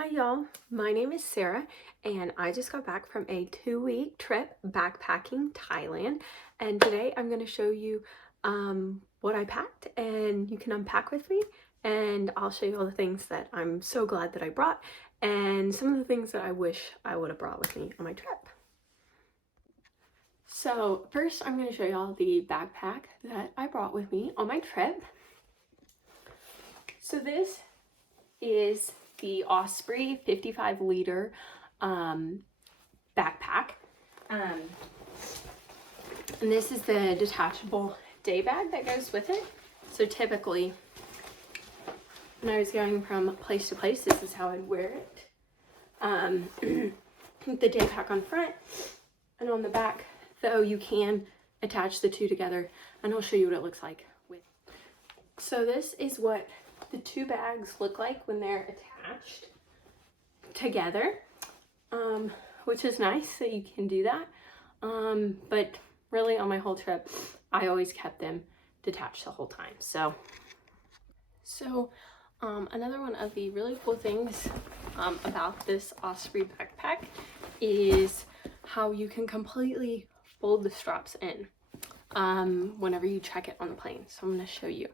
Hi y'all, my name is Sarah and I just got back from a 2-week trip backpacking Thailand, and today I'm going to show you what I packed and you can unpack with me, and I'll show you all the things that I'm so glad that I brought and some of the things that I wish I would have brought with me on my trip. So first I'm going to show y'all the backpack that I brought with me on my trip. So this is the Osprey 55-liter backpack. And this is the detachable day bag that goes with it. So typically, when I was going from place to place, this is how I'd wear it. The day pack on front, and on the back, though, you can attach the two together, and I'll show you what it looks like with. So this is what the two bags look like when they're attached together, which is nice that you can do that, but really on my whole trip I always kept them detached the whole time. So another one of the really cool things about this Osprey backpack is how you can completely fold the straps in whenever you check it on the plane. So I'm going to show you.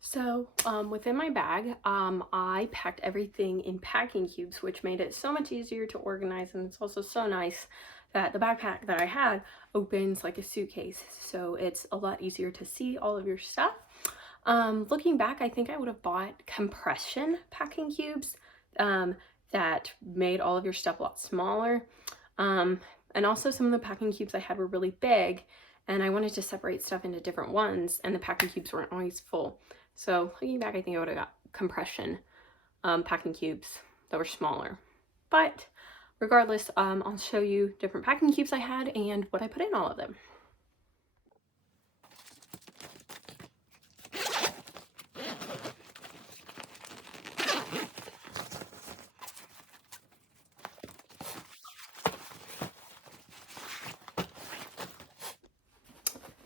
So within my bag, I packed everything in packing cubes, which made it so much easier to organize, and it's also so nice that the backpack that I had opens like a suitcase, so it's a lot easier to see all of your stuff. Looking back, I think I would have bought compression packing cubes that made all of your stuff a lot smaller, and also some of the packing cubes I had were really big, and I wanted to separate stuff into different ones, and the packing cubes weren't always full. So looking back, I think I would have got compression packing cubes that were smaller. But regardless, I'll show you different packing cubes I had and what I put in all of them.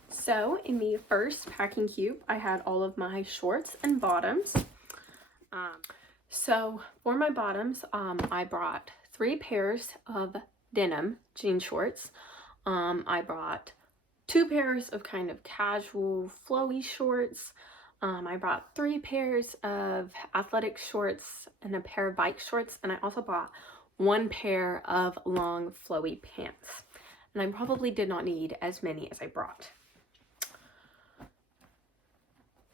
So in the first packing cube, I had all of my shorts and bottoms. So for my bottoms, I brought 3 pairs of denim jean shorts. I brought 2 pairs of kind of casual flowy shorts. I brought 3 pairs of athletic shorts and a pair of bike shorts, and I also bought 1 pair of long flowy pants. And I probably did not need as many as I brought.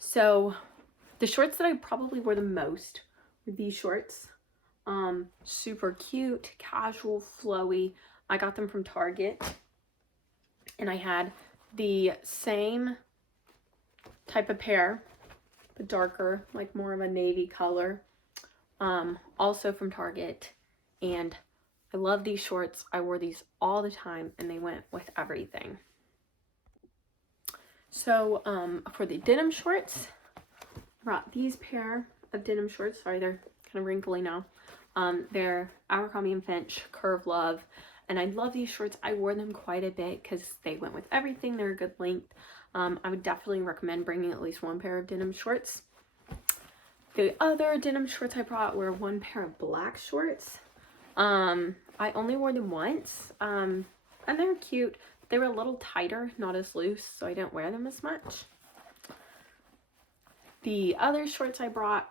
So the shorts that I probably wore the most were these shorts. Super cute, casual, flowy. I got them from Target, and I had the same type of pair, the darker, like more of a navy color, also from Target, and I love these shorts. I wore these all the time and they went with everything. So for the denim shorts, I brought these pair of denim shorts. Sorry, they're kind of wrinkly now. They're Abercrombie & Fitch Curve Love, and I love these shorts. I wore them quite a bit because they went with everything. They're a good length. I would definitely recommend bringing at least 1 pair of denim shorts. The other denim shorts I brought were 1 pair of black shorts. I only wore them once, and they're cute. They were a little tighter, not as loose, so I didn't wear them as much. The other shorts I brought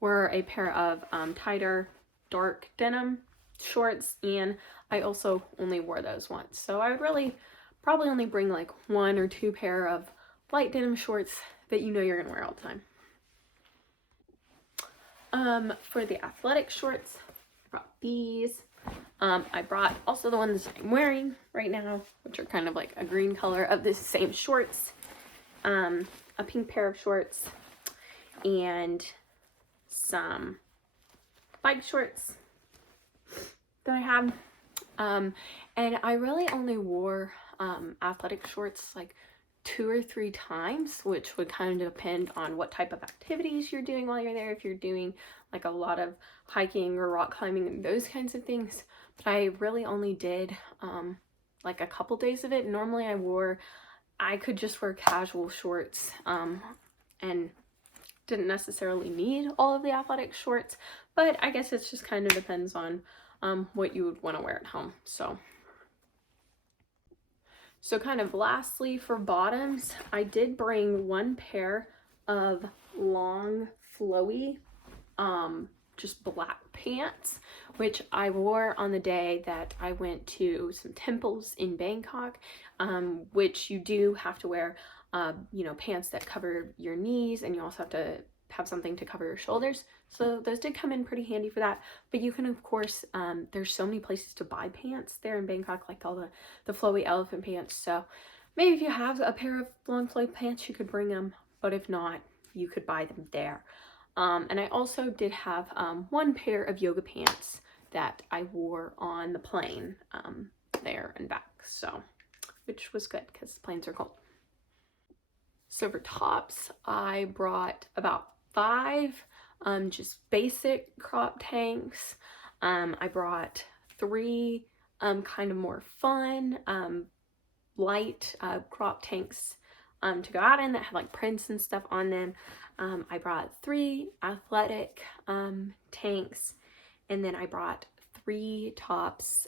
were a pair of tighter, dark denim shorts, and I also only wore those once. So I would really probably only bring like 1 or 2 pair of light denim shorts that you know you're gonna wear all the time. For the athletic shorts, I brought these. I brought also the ones I'm wearing right now, which are kind of like a green color of the same shorts, a pink pair of shorts, and some bike shorts that I have. And I really only wore athletic shorts like 2 or 3 times, which would kind of depend on what type of activities you're doing while you're there. If you're doing like a lot of hiking or rock climbing and those kinds of things. But I really only did like a couple days of it. Normally I could just wear casual shorts and didn't necessarily need all of the athletic shorts, but I guess it just kind of depends on what you would want to wear at home. So kind of lastly for bottoms, I did bring one pair of long flowy just black pants, which I wore on the day that I went to some temples in Bangkok, which you do have to wear you know, pants that cover your knees, and you also have to have something to cover your shoulders. So those did come in pretty handy for that. But you can, of course, there's so many places to buy pants there in Bangkok, like all the flowy elephant pants. So maybe if you have a pair of long flowy pants, you could bring them. But if not, you could buy them there. And I also did have one pair of yoga pants that I wore on the plane there and back. So, which was good because planes are cold. So for tops, I brought about 5 just basic crop tanks. I brought 3 kind of more fun, light crop tanks to go out in that had like prints and stuff on them. I brought 3 athletic tanks, and then I brought 3 tops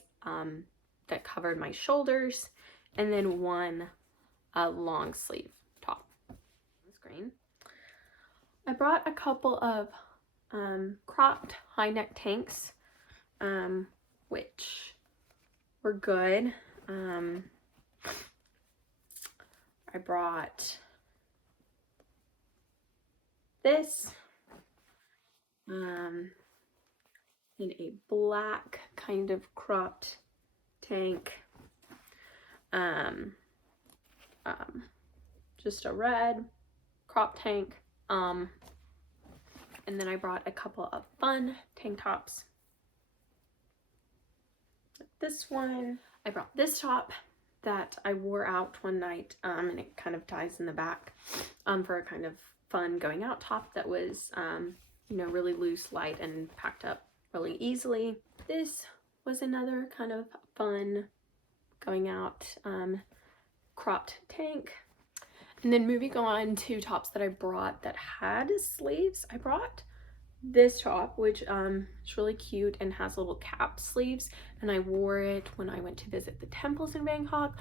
that covered my shoulders, and then 1 long sleeve top. Green. I brought a couple of cropped high neck tanks, which were good. I brought this in a black kind of cropped tank, just a red crop tank, and then I brought a couple of fun tank tops. This one, I brought this top that I wore out one night, and it kind of ties in the back for a kind of fun going out top that was you know, really loose, light, and packed up really easily. This was another kind of fun going out cropped tank. And then moving on to tops that I brought that had sleeves, I brought this top, which is really cute and has little cap sleeves, and I wore it when I went to visit the temples in Bangkok,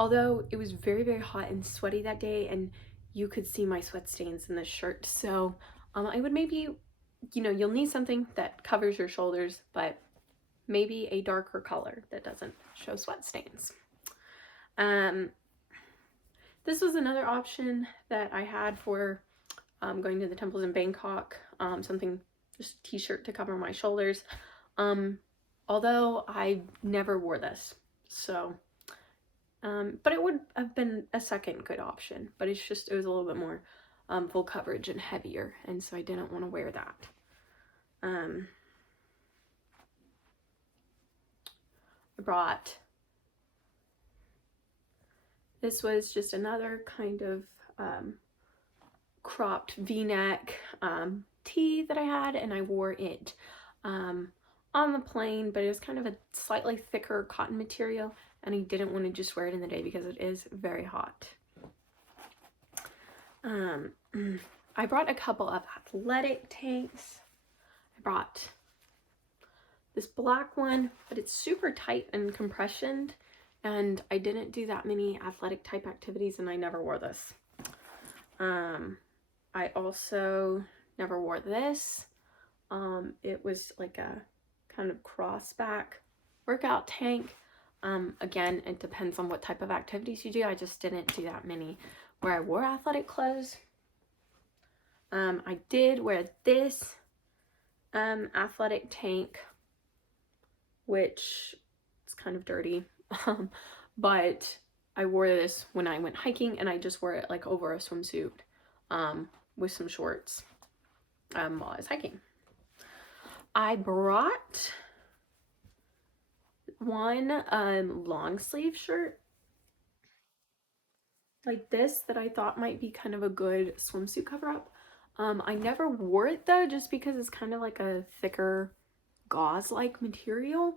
although it was very, very hot and sweaty that day, and you could see my sweat stains in this shirt. So I would maybe, you know, you'll need something that covers your shoulders, but maybe a darker color that doesn't show sweat stains. This was another option that I had for going to the temples in Bangkok, something, just a t-shirt to cover my shoulders, although I never wore this, so but it would have been a second good option, but it's just, it was a little bit more full coverage and heavier, and so I didn't want to wear that. I brought, this was just another kind of cropped v-neck tee that I had, and I wore it on the plane, but it was kind of a slightly thicker cotton material, and I didn't want to just wear it in the day because it is very hot. I brought a couple of athletic tanks. I brought this black one, but it's super tight and compressioned, and I didn't do that many athletic type activities, and I never wore this. I also never wore this. It was like a kind of crossback workout tank. Again, it depends on what type of activities you do. I just didn't do that many where I wore athletic clothes. I did wear this athletic tank, which is kind of dirty, but I wore this when I went hiking, and I just wore it like over a swimsuit with some shorts while I was hiking. I brought one long sleeve shirt. like this that I thought might be kind of a good swimsuit cover-up. I never wore it though, just because it's kind of like a thicker gauze-like material,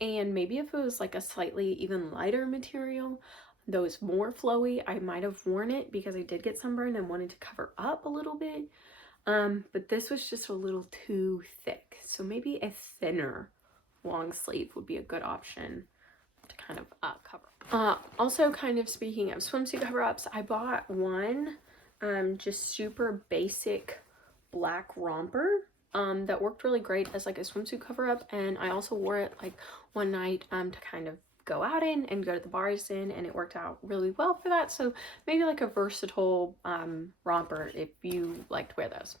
and maybe if it was like a slightly even lighter material that was more flowy, I might have worn it, because I did get sunburned and wanted to cover up a little bit. But this was just a little too thick, so maybe a thinner long sleeve would be a good option to kind of cover. Also, kind of speaking of swimsuit cover-ups, I bought one just super basic black romper that worked really great as like a swimsuit cover-up, and I also wore it like one night to kind of go out in and go to the bars in, and it worked out really well for that. So maybe like a versatile romper if you like to wear those.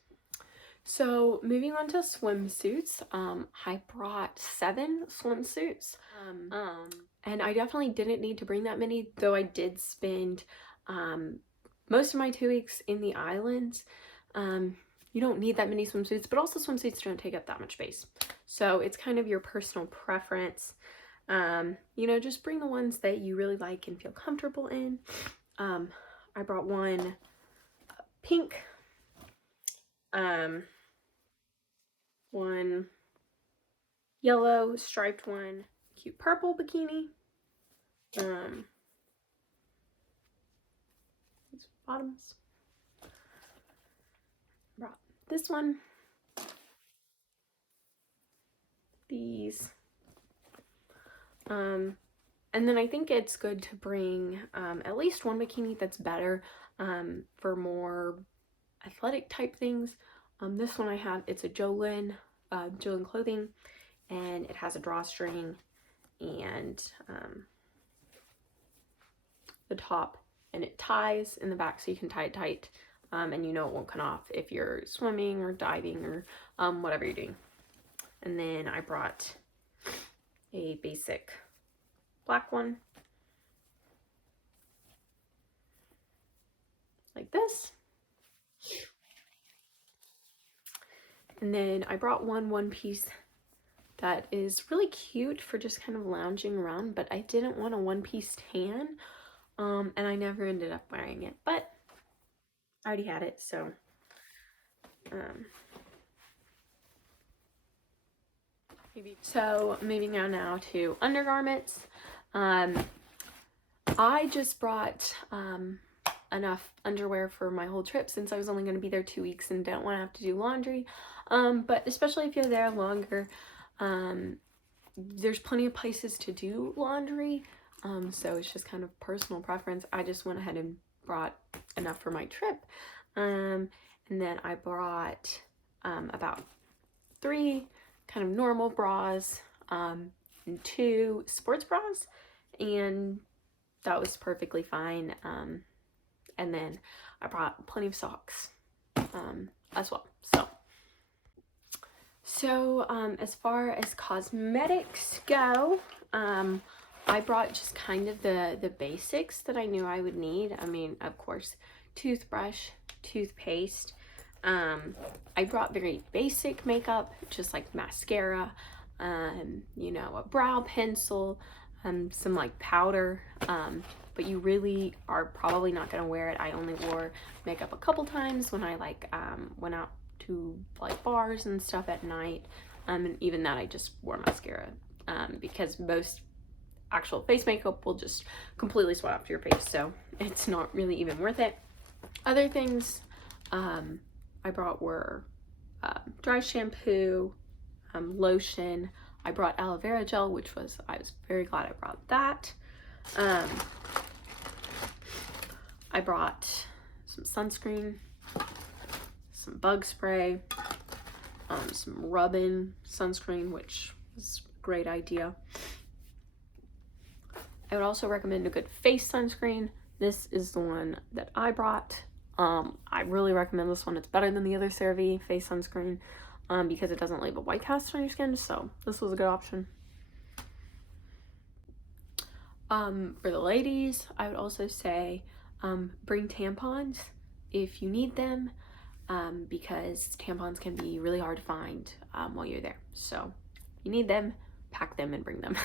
So moving on to swimsuits, I brought 7 swimsuits, and I definitely didn't need to bring that many, though I did spend most of my 2 weeks in the islands. You don't need that many swimsuits, but also swimsuits don't take up that much space, so it's kind of your personal preference. You know, just bring the ones that you really like and feel comfortable in. I brought one pink, one yellow striped one, cute purple bikini, these bottoms. Brought this one, these, and then I think it's good to bring at least one bikini that's better for more athletic type things. This one I have, it's a Jolin clothing, and it has a drawstring and the top, and it ties in the back so you can tie it tight, and you know it won't come off if you're swimming or diving or whatever you're doing. And then I brought a basic black one like this. And then I brought one piece that is really cute for just kind of lounging around, but I didn't want a one-piece tan, and I never ended up wearing it, but I already had it, so maybe. So moving on now to undergarments. I just brought enough underwear for my whole trip, since I was only going to be there 2 weeks and don't want to have to do laundry, but especially if you're there longer, there's plenty of places to do laundry, so it's just kind of personal preference. I just went ahead and brought enough for my trip, and then I brought about 3 kind of normal bras, and 2 sports bras, and that was perfectly fine. And then I brought plenty of socks as well. So as far as cosmetics go, I brought just kind of the basics that I knew I would need. I mean, of course, toothbrush, toothpaste. I brought very basic makeup, just like mascara, you know, a brow pencil, some like powder, but you really are probably not going to wear it. I only wore makeup a couple times when I like went out to like bars and stuff at night, and even that I just wore mascara, because most actual face makeup will just completely sweat off your face, so it's not really even worth it. Other things I brought were dry shampoo, lotion. I brought aloe vera gel, which I was very glad I brought that. I brought some sunscreen, some bug spray, some rub-in sunscreen, which was a great idea. I would also recommend a good face sunscreen. This is the one that I brought. I really recommend this one. It's better than the other CeraVe face sunscreen, because it doesn't leave a white cast on your skin, so this was a good option. For the ladies, I would also say bring tampons if you need them, because tampons can be really hard to find while you're there. So if you need them, pack them and bring them.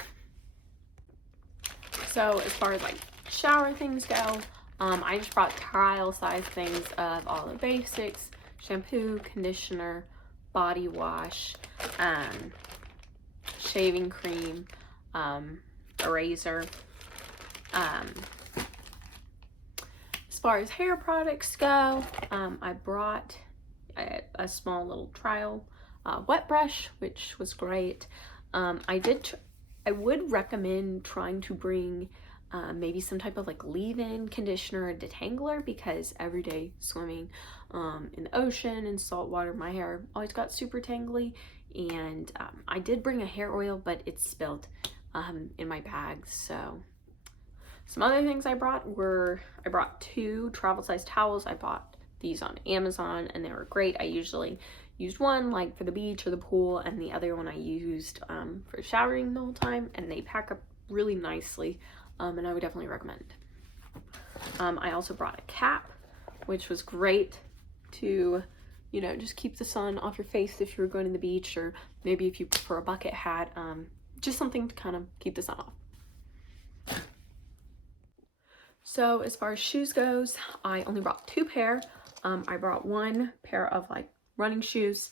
So as far as like shower things go, I just brought trial size things of all the basics: shampoo, conditioner, body wash, shaving cream, a razor. As far as hair products go, I brought a small little trial wet brush, which was great. I would recommend trying to bring maybe some type of like leave-in conditioner or detangler, because everyday swimming in the ocean and salt water, my hair always got super tangly. And I did bring a hair oil, but it spilled in my bag. So some other things I brought were, I brought 2 travel size towels. I bought these on Amazon and they were great. I usually used one like for the beach or the pool, and the other one I used for showering the whole time, and they pack up really nicely, and I would definitely recommend. I also brought a cap, which was great to, you know, just keep the sun off your face if you were going to the beach, or maybe if you prefer a bucket hat, just something to kind of keep the sun off. So as far as shoes goes, I only brought 2 pair. I brought 1 pair of like running shoes,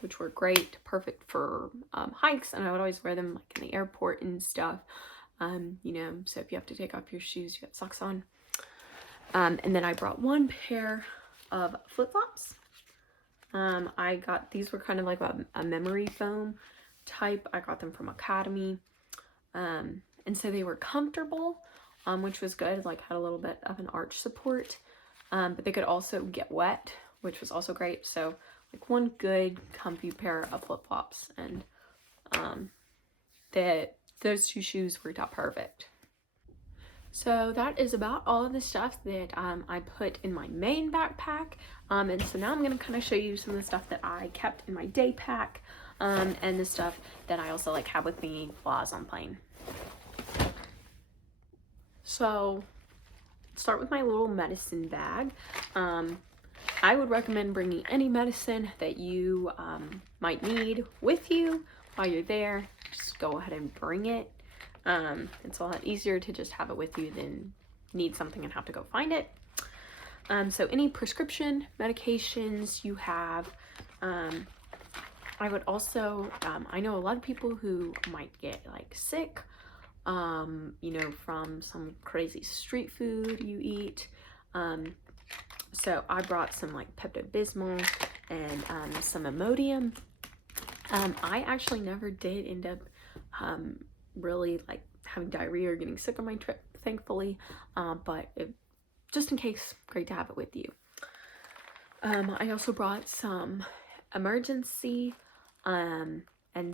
which were great, perfect for hikes, and I would always wear them like in the airport and stuff. You know, so if you have to take off your shoes, you have socks on. And then I brought 1 pair of flip-flops. I got, these were kind of like a memory foam type. I got them from Academy. And so they were comfortable, which was good, like had a little bit of an arch support, but they could also get wet, which was also great. So like 1 good comfy pair of flip-flops, and those 2 shoes worked out perfect. So that is about all of the stuff that I put in my main backpack, and so now I'm going to kind of show you some of the stuff that I kept in my day pack, and the stuff that I also like have with me while I was on plane. So start with my little medicine bag. I would recommend bringing any medicine that you might need with you while you're there. Just go ahead and bring it. It's a lot easier to just have it with you than need something and have to go find it. So any prescription medications you have. I would also, I know a lot of people who might get like sick, you know, from some crazy street food you eat. So I brought some like Pepto-Bismol and some Imodium. I actually never did end up really like having diarrhea or getting sick on my trip, thankfully, but just in case, great to have it with you. I also brought some emergency and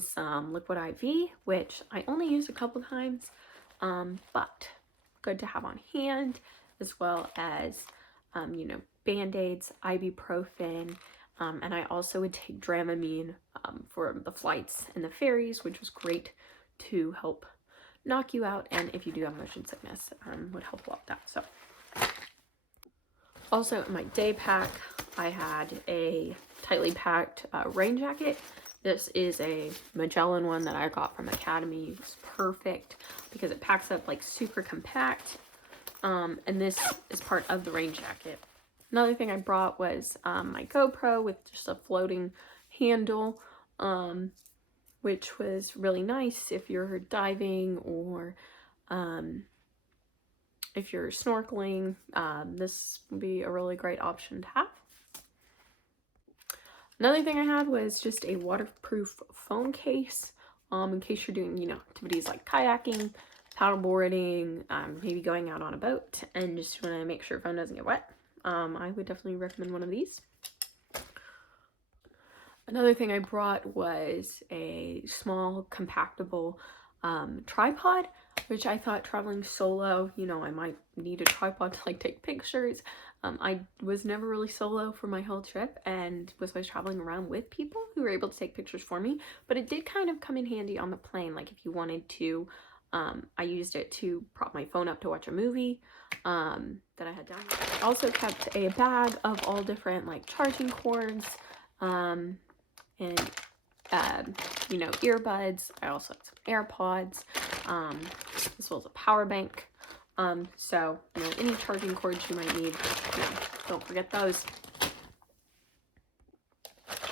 some liquid IV, which I only used a couple times, but good to have on hand, as well as you know, band-aids, ibuprofen, and I also would take Dramamine for the flights and the ferries, which was great to help knock you out, and if you do have motion sickness, would help a lot with that. So also in my day pack, I had a tightly packed rain jacket. This is a Magellan one that I got from Academy. It's perfect because it packs up like super compact, and this is part of the rain jacket. Another thing I brought was my GoPro with just a floating handle, which was really nice if you're diving or if you're snorkeling. This would be a really great option to have. Another thing I had was just a waterproof phone case, in case you're doing, you know, activities like kayaking, paddleboarding, maybe going out on a boat and just want to make sure your phone doesn't get wet. I would definitely recommend one of these. Another thing I brought was a small compactable tripod, which I thought traveling solo, you know, I might need a tripod to like take pictures. I was never really solo for my whole trip and was always traveling around with people who were able to take pictures for me, but it did kind of come in handy on the plane. Like if you wanted to, I used it to prop my phone up to watch a movie that I had done. I also kept a bag of all different like charging cords, and you know, earbuds. I also had some AirPods, as well as a power bank. So, you know, any charging cords you might need, you know, don't forget those.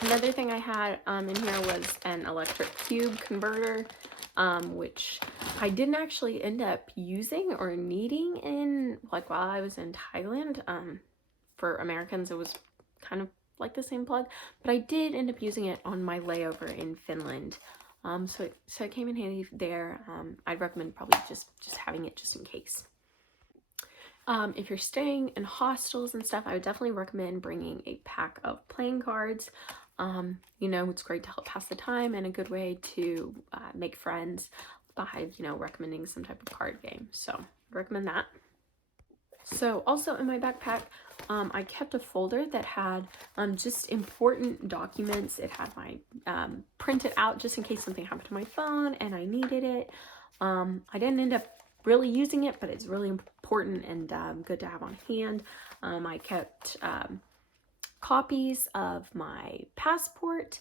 Another thing I had in here was an electric cube converter, which I didn't actually end up using or needing in, like, while I was in Thailand. For Americans, it was kind of like the same plug, but I did end up using it on my layover in Finland. So it came in handy there. I'd recommend probably just having it just in case. If you're staying in hostels and stuff, I would definitely recommend bringing a pack of playing cards. You know, it's great to help pass the time and a good way to make friends by, you know, recommending some type of card game. So I recommend that. So also in my backpack, I kept a folder that had just important documents. It had my printed out just in case something happened to my phone and I needed it. I didn't end up really using it, but it's really important and good to have on hand. I kept copies of my passport,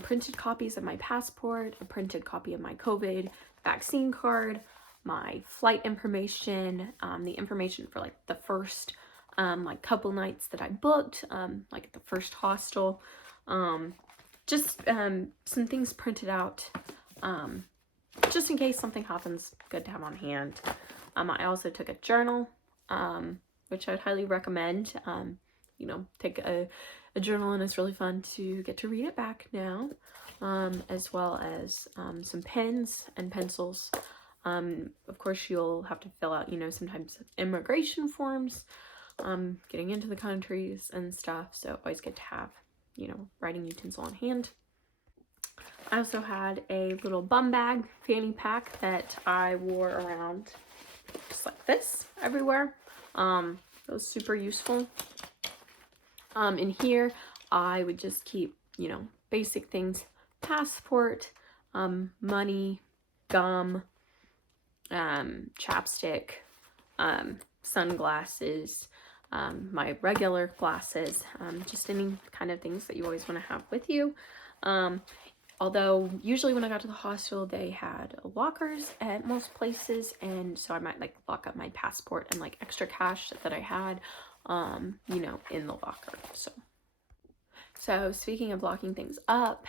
printed copies of my passport, a printed copy of my COVID vaccine card, my flight information, the information for like the first like couple nights that I booked, like at the first hostel, just some things printed out, just in case something happens, good to have on hand. I also took a journal, which I'd highly recommend. You know, take a journal, and it's really fun to get to read it back now, as well as some pens and pencils. Of course, you'll have to fill out, you know, sometimes immigration forms, getting into the countries and stuff, so always good to have, you know, writing utensil on hand. I also had a little bum bag fanny pack that I wore around just like this everywhere. It was super useful. In here, I would just keep, you know, basic things: passport, money, gum, chapstick, sunglasses, my regular glasses, just any kind of things that you always want to have with you. Although usually when I got to the hostel, they had lockers at most places, and so I might like lock up my passport and like extra cash that I had, you know, in the locker. So speaking of locking things up,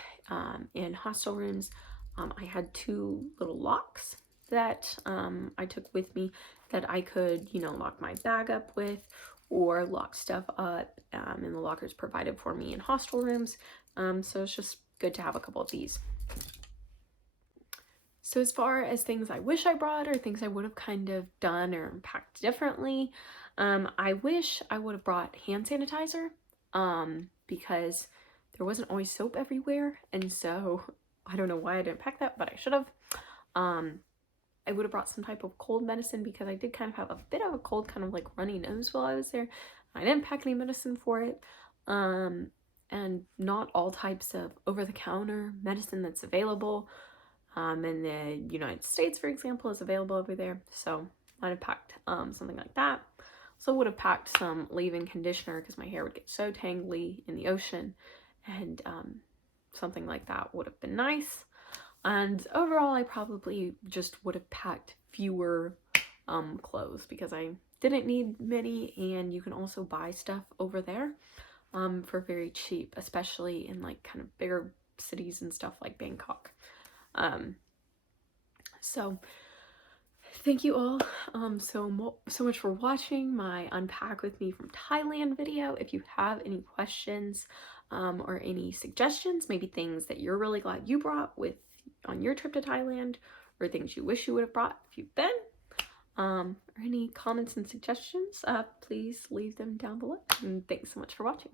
in hostel rooms, I had two little locks that I took with me that I could, you know, lock my bag up with or lock stuff up in the lockers provided for me in hostel rooms. So it's just good to have a couple of these. So as far as things I wish I brought or things I would have kind of done or packed differently, I wish I would have brought hand sanitizer, because there wasn't always soap everywhere, and so I don't know why I didn't pack that, but I should have. I would have brought some type of cold medicine because I did kind of have a bit of a cold, kind of like runny nose while I was there. I didn't pack any medicine for it. And not all types of over-the-counter medicine that's available in the United States, for example, is available over there. So I'd have packed something like that. So would have packed some leave-in conditioner because my hair would get so tangly in the ocean, and something like that would have been nice. And overall, I probably just would have packed fewer clothes because I didn't need many, and you can also buy stuff over there for very cheap, especially in like kind of bigger cities and stuff like Bangkok. So thank you all so much for watching my Unpack with me from Thailand video. If you have any questions or any suggestions, maybe things that you're really glad you brought on your trip to Thailand, or things you wish you would have brought if you've been, or any comments and suggestions, please leave them down below. And thanks so much for watching.